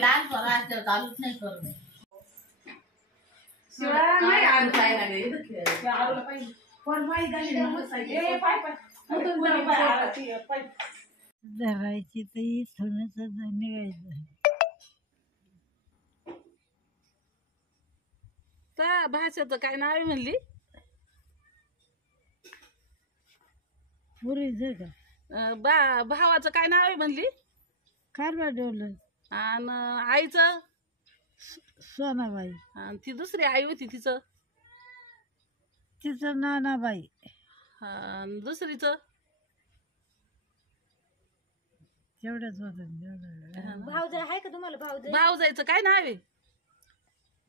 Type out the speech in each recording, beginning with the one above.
लहान पोरं चालूच नाही करू धरायची तर इथूनच निघायचं. तर भाषेचं काय नाव आहे म्हणली? पुरीचं का? भावाचं काय नाव आहे म्हणली? कारवा डोलं. आणि आईचं? सोनाबाई. आणि ती दुसरी आई होती तिचं? तिचं नानाबाई. दुसरीचं? तेवढंच होतं. भाऊजाई आहे का तुम्हाला? भाऊजाईचं काय नाव आहे?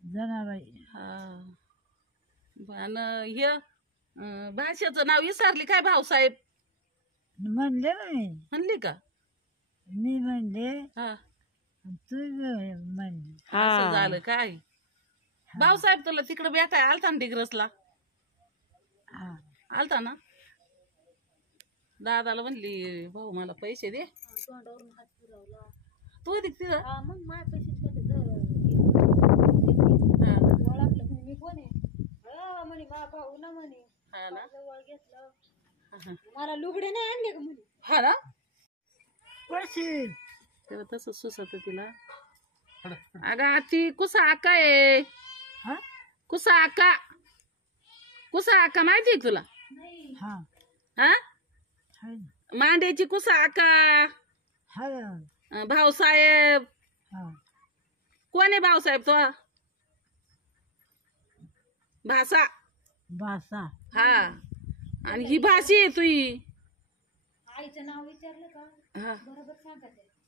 जनाबाई. आणि हे भाषेचं नाव विसरली काय भाऊसाहेब? म्हणले ना मी. म्हणली का? मी म्हणले हा तू म्हणली. असं झालं काय? भाऊसाहेब तुला तिकडे भेटाय आलता ना डिग्रसला? आलता ना? दादाला म्हणली भाऊ मला पैसे दे. तोंडावरून हात फिरवला. तू होती तिथं? मग माझ्या पैसे ओळखलं मी कोण आहे म्हणे मा भाऊ ना म्हणे. जवळ घेतलं. मला लुगडे नाही आणले का म्हणे. हा ना पैसे तेव्हा तसं सुसत तिला. अगं ती कुसा आका आहे. कुसा आका. कुसा आका माहितीये तुला? हा मांड्याची कुसा आका. भाऊसाहेब कोण आहे? भाऊसाहेब तो भाषा. भाषा. हा आणि ही भाषी आहे तुई. आईचं नाव विचारलं का? बरोबर सांगा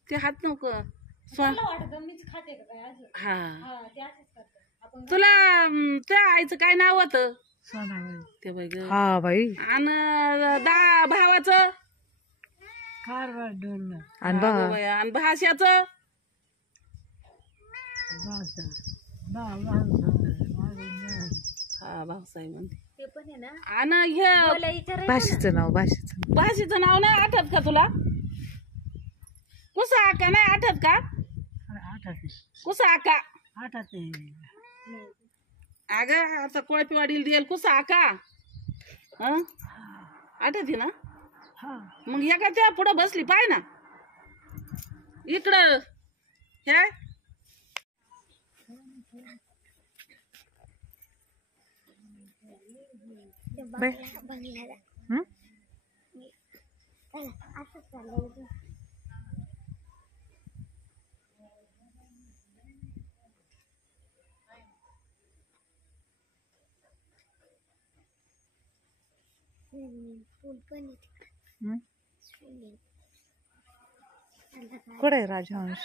ते हात नको वाटत मीच खाते का काय? हा ते असंच करतात. तुला त्या आईचं काय नाव होतं? सोनाबाई. ते बाई ग. हा बाई. आणि भावाचं? कारवा डोलं. आणि भाषाचं? हा भाऊसाहेब म्हणते. ते पण आहे ना. आणि हे भाषेचं नाव. भाषेचं नाव नाही आठवत का तुला? कुसा आका नाही आठवत का? कुसा आका. अगं आता कोळपेवाडीला देईल कुसा आका. आठवते ना? मग एका त्या पुढं बसली पाय ना इकडं. हे कुठे राजहंस?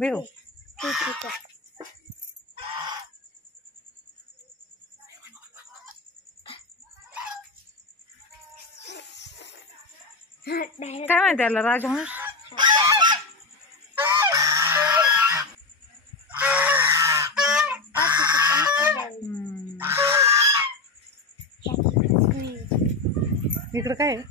बेहो काय म्हणते त्याला? राजहंस. इकडं काय आहे?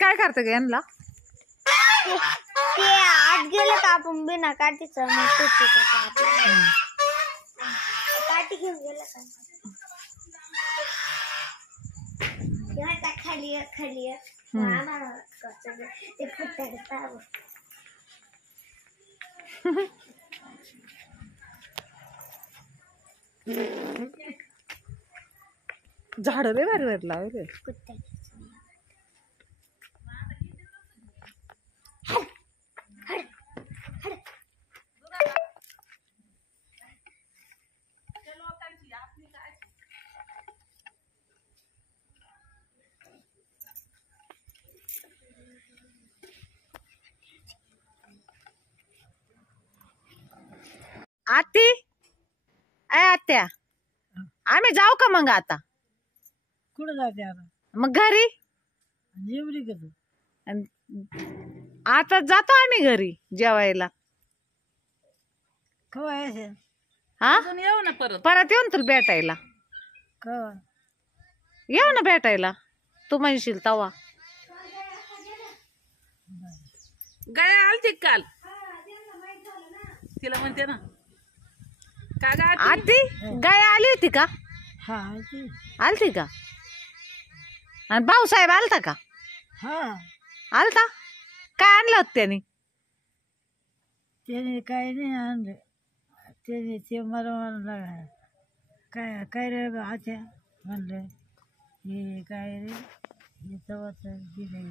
काय करते ग यांना? गेलं का आपण बिना काठीचं मग काठी घेऊन गेलं का खाली खाली ते फुटतात झाड रे भारी भारी लावले. आत्ती आत्या आम्ही जाऊ का मग आता? कुठं जाते आता? मग घरी जेवली का तू? आता जातो आम्ही घरी जेवायला. कवा यायचे? हा येऊ ना परत. परत येऊन तुला भेटायला. कवा येऊ ना भेटायला तू म्हणशील तवा. गाय आलती काल तिला म्हणते ना का गाय आत्ती गाय आली होती का? हा आलती का? आणि भाऊसाहेब आलता का? हा आलता. काय आणलं होतं त्याने? त्याने काय नाही आणलं. त्याने ते मला म्हणलं काय काय रे आत्या म्हणलं हे काय रे हे तवाच दिले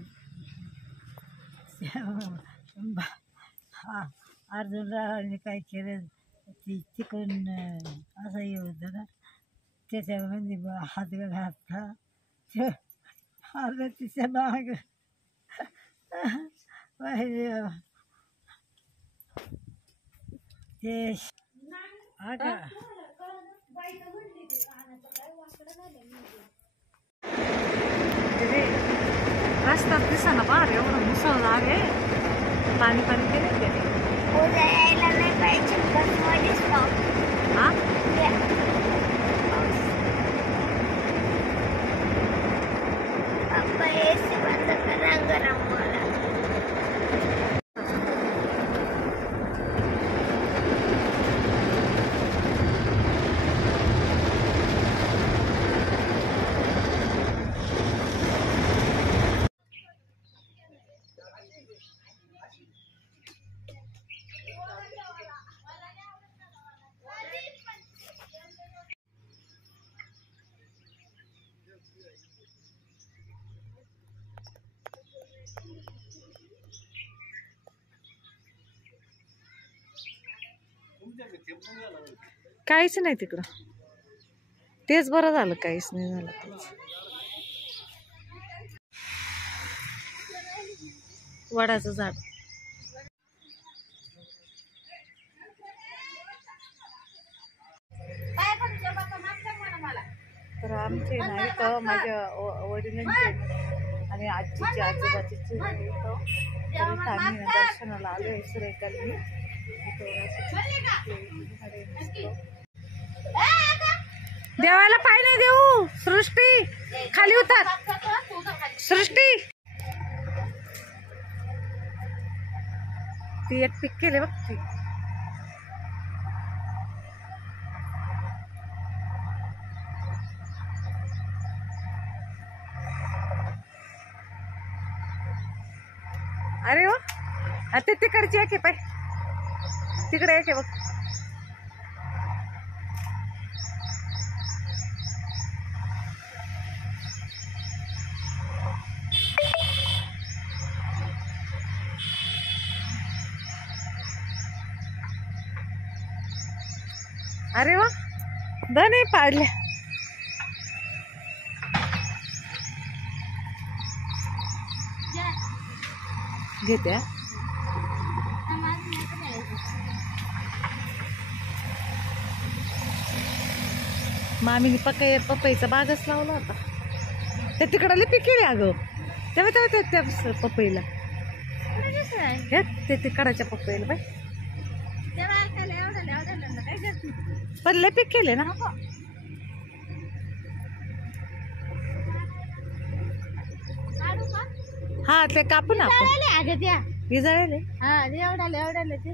अर्जुन रावाने काय केलं ती तिकडून असं हे होतं ना त्याच्यामध्ये हात घातला अर्ध तिच्या माग ते रस्त्यात दिसाना बाहेर एवढं मुसळधार आहे. पाणी पाणी केले त्याने. यायला नाही पाहिजे बसमध्येच हा पप्पा एसी बंद करा गरम मला. काहीच नाही तिकडं. तेच बरं झालं काहीच नाही झालं. वडाचं झाड तर आमचे नाही तर माझ्या वडिलांचे आणि आजीचे आजोबाचे आम्ही दर्शनाला आलो. सुरेखांनी देवाला पाय नाही देऊ. सृष्टी खाली उतर. सृष्टी ती एक पिक केले बघ ती. अरे वा ते तिकडची आहे पाय तिकडे आहे बघ. अरे वा धने पाडल्या. घेते मामीने पपईचा बागच लावला होता. त्या तिकडे पीक केले अगं तेव्हा तेव्हा त्या पपईला ते तिकडाच्या पपईला बाय पण लय पीक केले ना. हा ते कापू ना आपण. ही जळेल आहे? हा एवढ्याला ते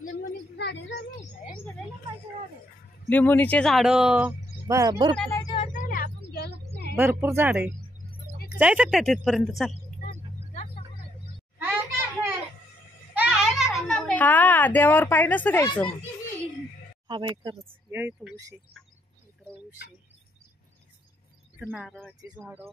लिंबूनीची झाडे झाली यांच्या लय लोकांचे झाड आहे. लिंबुनीचे झाड भरपूर लय दिवस झाले आपण गेलोच नाही. भरपूर झाड आहे. जायचं त्या तिथपर्यंत चल. हा देवावर पाय नसतं द्यायचं मग. हा बाई खरंच या इथं उशी, इकडं उशी, इथं नारळाची झाडं.